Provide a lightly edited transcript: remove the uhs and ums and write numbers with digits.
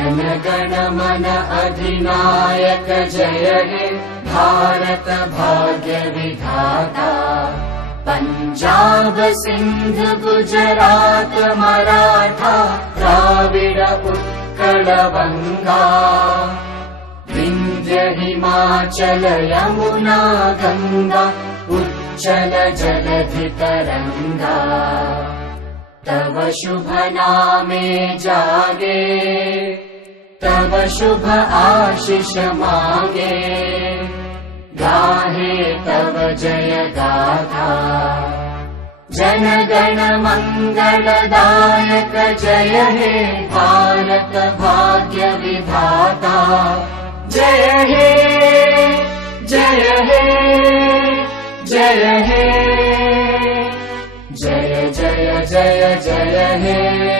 जनगण मन अधिनायक जय हे भारत भाग्य विधाता। पंजाब सिंध गुजरात मराठा द्राविड उत्कल बंगा। विंध्य हिमाचल यमुना गंगा उच्चल जलधि तरंगा। तव शुभ नामे जागे तव शुभ आशीष मांगे। गाहे तव जय गाथा जनगण मंगलदायक जय हे भारत भाग्य विधाता। जय हे जय हे जय हे जय जय जय जय हे।